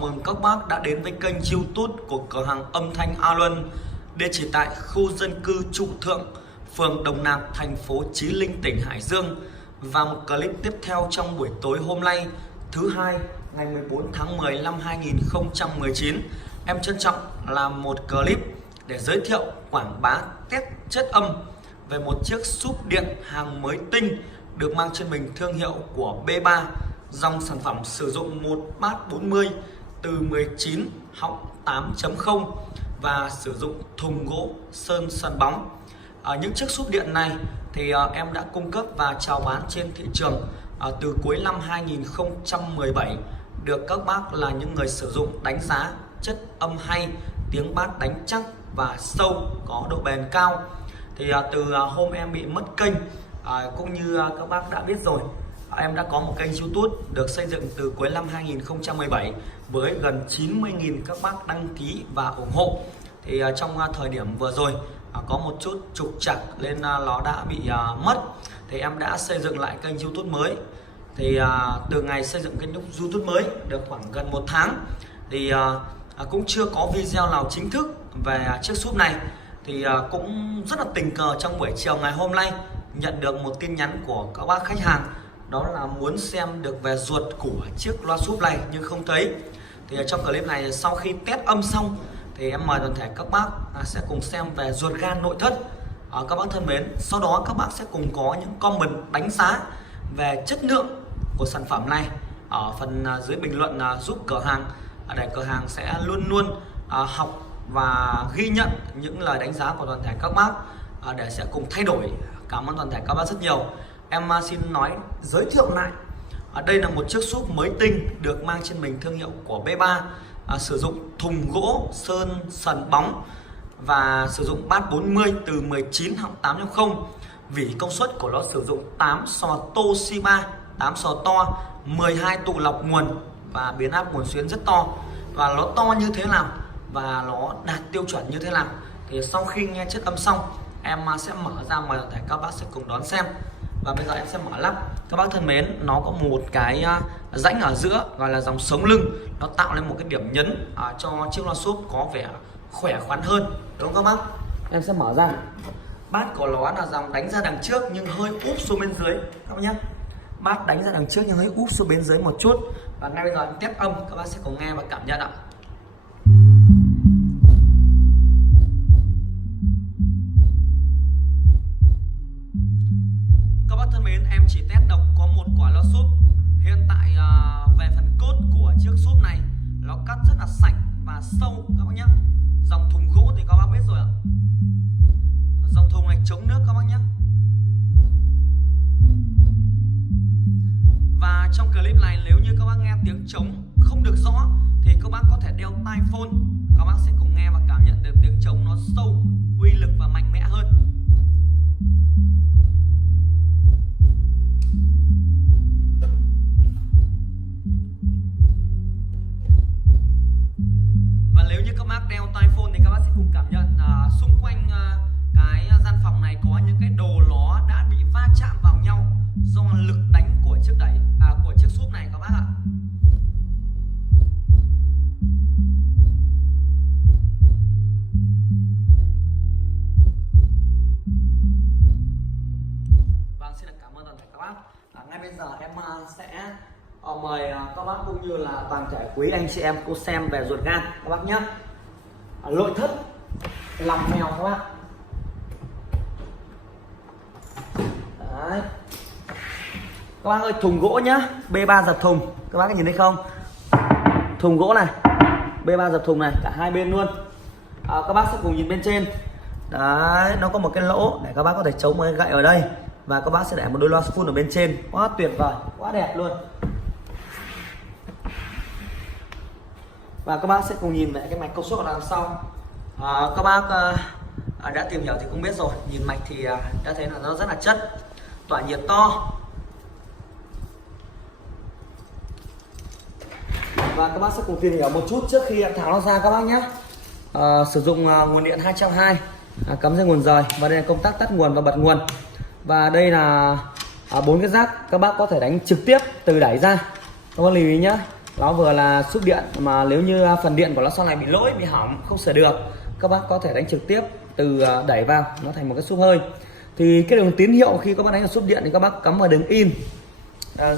mừng các bác đã đến với kênh YouTube của cửa hàng âm thanh A Luân, địa chỉ tại khu dân cư Trụ Thượng, phường Đồng Nạc, thành phố Chí Linh, tỉnh Hải Dương. Và một clip tiếp theo trong buổi tối hôm nay, thứ hai ngày 14 tháng 10 năm 2019, em trân trọng làm một clip để giới thiệu quảng bá test chất âm về một chiếc súp điện hàng mới tinh được mang trên mình thương hiệu của B3. Dòng sản phẩm sử dụng một bát 40 từ 19 họng 8.0 và sử dụng thùng gỗ sơn sần bóng. Những chiếc súp điện này thì em đã cung cấp và chào bán trên thị trường từ cuối năm 2017, được các bác là những người sử dụng đánh giá chất âm hay, tiếng bát đánh chắc và sâu, có độ bền cao. Thì từ hôm em bị mất kênh, cũng như các bác đã biết rồi, em đã có một kênh YouTube được xây dựng từ cuối năm 2017 với gần 90.000 các bác đăng ký và ủng hộ. Thì trong thời điểm vừa rồi có một chút trục trặc nên nó đã bị mất. Thì em đã xây dựng lại kênh YouTube mới. Thì từ ngày xây dựng kênh YouTube mới được khoảng gần 1 tháng thì cũng chưa có video nào chính thức về chiếc súp này. Thì cũng rất là tình cờ trong buổi chiều ngày hôm nay nhận được một tin nhắn của các bác khách hàng, đó là muốn xem được về ruột của chiếc loa súp này nhưng không thấy. Thì trong clip này, sau khi test âm xong thì em mời toàn thể các bác sẽ cùng xem về ruột gan nội thất. Các bác thân mến, sau đó các bác sẽ cùng có những comment đánh giá về chất lượng của sản phẩm này ở phần dưới bình luận, giúp cửa hàng, để cửa hàng sẽ luôn luôn học và ghi nhận những lời đánh giá của toàn thể các bác để sẽ cùng thay đổi. Cảm ơn toàn thể các bác rất nhiều. Em xin giới thiệu lại, đây là một chiếc súp mới tinh được mang trên mình thương hiệu của B3, sử dụng thùng gỗ sơn sần bóng và sử dụng bát 40 từ 19 họng 8.0. Vỉ công suất của nó sử dụng 8 sò Toshiba, 8 sò to, 12 tụ lọc nguồn và biến áp nguồn xuyến rất to. Và nó to như thế nào và nó đạt tiêu chuẩn như thế nào thì sau khi nghe chất âm xong, em sẽ mở ra mời toàn thể các bác sẽ cùng đón xem. Và bây giờ em sẽ mở lắp. Các bác thân mến, nó có một cái rãnh ở giữa gọi là dòng sống lưng, nó tạo lên một cái điểm nhấn cho chiếc loa súp có vẻ khỏe khoắn hơn, đúng không các bác? Em sẽ mở ra. Bát của nó là dòng đánh ra đằng trước nhưng hơi úp xuống bên dưới các bác nhé. Bát đánh ra đằng trước nhưng hơi úp xuống bên dưới một chút. Và ngay bây giờ em test âm, các bác sẽ cùng nghe và cảm nhận ạ. Các bác thân mến, em chỉ test độc có một quả loa súp. Hiện tại về phần cốt của chiếc súp này, nó cắt rất là sạch và sâu các bác nhé. Dòng thùng gỗ thì các bác biết rồi ạ. Dòng thùng này chống nước các bác nhé. Và trong clip này, nếu như các bác nghe tiếng trống không được rõ thì các bác có thể đeo tai phone, các bác sẽ cùng nghe và cảm nhận được tiếng trống nó sâu, uy lực và mạnh mẽ hơn. Và nếu như các bác đeo tai phone thì các bác sẽ cùng cảm nhận xung quanh cái gian phòng này có những cái đồ ló đã bị va chạm vào nhau do lực đánh của chiếc đẩy của chiếc súp này các bác ạ. Vâng, xin được cảm ơn toàn thể các bác. Ngay bây giờ em sẽ mời các bác cũng như là toàn thể quý anh chị em cô xem về ruột gan các bác nhé. Nội thất lòng mèo các bác. Đấy. Các bác ơi, thùng gỗ nhá, B3 dập thùng, các bác nhìn thấy không? Thùng gỗ này, B3 dập thùng này, cả hai bên luôn. Các bác sẽ cùng nhìn bên trên. Đấy, nó có một cái lỗ để các bác có thể chống một cái gậy ở đây. Và các bác sẽ để một đôi loa full ở bên trên. Quá tuyệt vời, quá đẹp luôn. Và các bác sẽ cùng nhìn về cái mạch công suất ở đằng sau. Các bác đã tìm hiểu thì cũng biết rồi, nhìn mạch thì đã thấy là nó rất là chất, tỏa nhiệt to. Và các bác sẽ cùng tìm hiểu một chút trước khi tháo nó ra các bác nhé. Sử dụng nguồn điện 220, cắm dây nguồn rời, và đây là công tắc tắt nguồn và bật nguồn. Và đây là 4 cái jack, các bác có thể đánh trực tiếp từ đẩy ra. Các bác lưu ý nhé, nó vừa là súp điện, mà nếu như phần điện của nó sau này bị lỗi, bị hỏng, không sửa được, các bác có thể đánh trực tiếp từ đẩy vào nó thành một cái súp hơi. Thì cái đường tín hiệu khi các bác đánh vào súp điện thì các bác cắm vào đường in,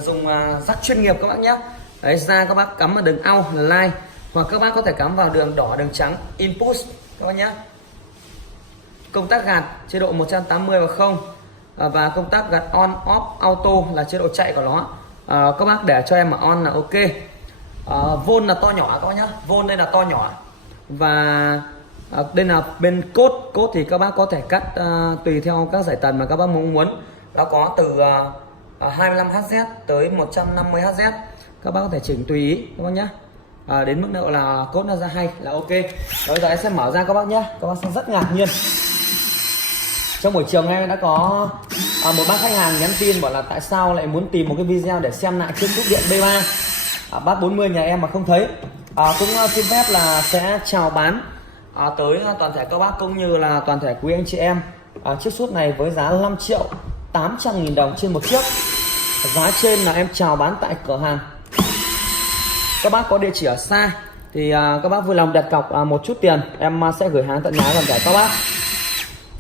dùng rắc chuyên nghiệp các bác nhé. Đấy, ra các bác cắm vào đường out là line, hoặc các bác có thể cắm vào đường đỏ, đường trắng input các bác nhé. Công tắc gạt chế độ 180 và 0, và công tắc gạt on off auto là chế độ chạy của nó. Các bác để cho em ở on là ok. Volt là to nhỏ các bác nhé, volt đây là to nhỏ. Và đây là bên code thì các bác có thể cắt tùy theo các giải tần mà các bác mong muốn. Nó có từ 25Hz tới 150Hz, các bác có thể chỉnh tùy ý các bác nhé. Đến mức độ là code nó ra hay là ok. Bây giờ em sẽ mở ra các bác nhé, các bác sẽ rất ngạc nhiên. Trong buổi chiều nay đã có một bác khách hàng nhắn tin bảo là tại sao lại muốn tìm một cái video để xem lại chiếc cúp điện B3 bát 40 nhà em mà không thấy. Cũng xin phép là sẽ chào bán tới toàn thể các bác cũng như là toàn thể quý anh chị em chiếc súp này với giá 5.800.000 đồng trên một chiếc. Giá trên là em chào bán tại cửa hàng. Các bác có địa chỉ ở xa thì các bác vui lòng đặt cọc một chút tiền, em sẽ gửi hàng tận nhà toàn thể các bác.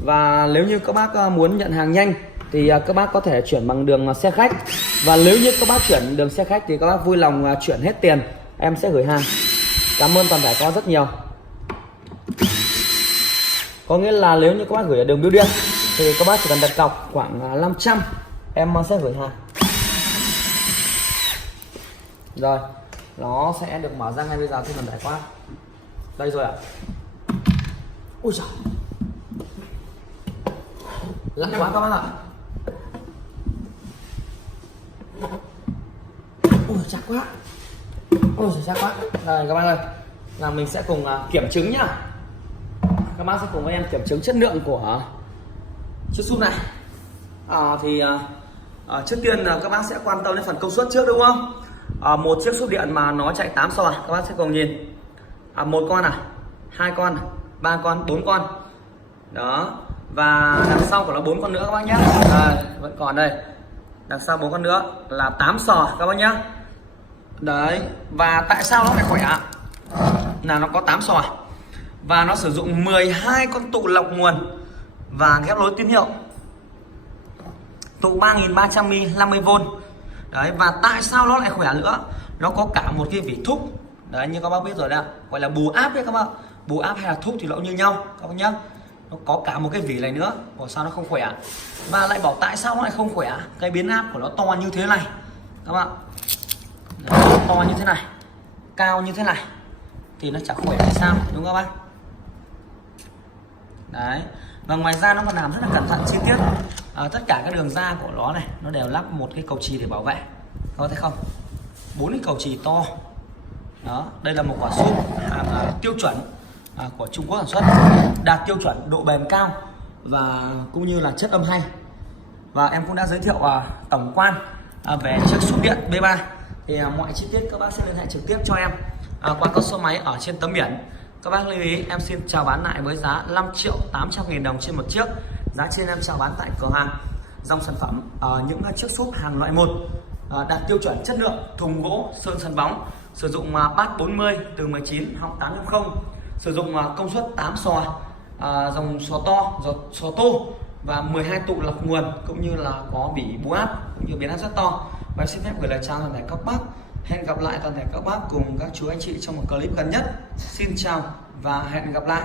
Và nếu như các bác muốn nhận hàng nhanh thì các bác có thể chuyển bằng đường xe khách. Và nếu như các bác chuyển đường xe khách thì các bác vui lòng chuyển hết tiền, em sẽ gửi hàng. Cảm ơn toàn thể các bác rất nhiều. Có nghĩa là nếu như các bác gửi ở đường bưu điện thì các bác chỉ cần đặt cọc khoảng 500, em sẽ gửi hàng. Rồi, nó sẽ được mở ra ngay bây giờ. Thì toàn thể các bác đây rồi ạ. Ui giời, lạnh quá các bác ạ. Ôi chắc quá. Ôi chắc quá. Rồi các bác ơi, là mình sẽ cùng kiểm chứng nhá. Các bác sẽ cùng với em kiểm chứng chất lượng của chiếc súp này. Trước tiên là các bác sẽ quan tâm đến phần công suất trước đúng không? Một chiếc súp điện mà nó chạy 8 sò, các bác sẽ cùng nhìn. Một con à, hai con, ba con, 4 con. Đó. Và đằng sau của nó 4 con nữa các bác nhé. Vẫn còn đây. Đằng sau 4 con nữa là 8 sò các bác nhé. Đấy. Và tại sao nó lại khỏe? Là nó có 8 sò và nó sử dụng 12 con tụ lọc nguồn và ghép nối tín hiệu, tụ 3300mm 50V. Đấy. Và tại sao nó lại khỏe nữa? Nó có cả một cái vỉ thúc. Đấy, như các bác biết rồi đấy, gọi là bù áp đấy các bác. Bù áp hay là thúc thì nó cũng như nhau các bác nhé. Nó có cả một cái vỉ này nữa. Ủa sao nó không khỏe? Và lại bảo tại sao nó lại không khỏe? Cái biến áp của nó to như thế này các bạn. Đấy, to như thế này, cao như thế này thì nó chẳng khỏe hay sao, đúng không các bác? Đấy. Và ngoài ra nó còn làm rất là cẩn thận chi tiết. Tất cả các đường ra của nó này nó đều lắp một cái cầu chì để bảo vệ, có thấy không? 4 cái cầu chì to. Đó, đây là một quả súp hàng tiêu chuẩn của Trung Quốc sản xuất, đạt tiêu chuẩn độ bền cao và cũng như là chất âm hay. Và em cũng đã giới thiệu tổng quan về chiếc súp điện B3. Thì mọi chi tiết các bác sẽ liên hệ trực tiếp cho em qua các số máy ở trên tấm biển. Các bác lưu ý em xin chào bán lại với giá 5.800.000 đồng trên một chiếc. Giá trên em chào bán tại cửa hàng. Dòng sản phẩm những chiếc súp hàng loại 1 đạt tiêu chuẩn chất lượng, thùng gỗ sơn sân bóng, sử dụng bát 40 từ 19 họng 8.0, sử dụng công suất 8 sò, dòng sò to, sò tô và 12 tụ lọc nguồn, cũng như là có vỉ bù áp cũng như biến áp rất to. Và xin phép gửi lời chào toàn thể các bác. Hẹn gặp lại toàn thể các bác cùng các chú anh chị trong một clip gần nhất. Xin chào và hẹn gặp lại.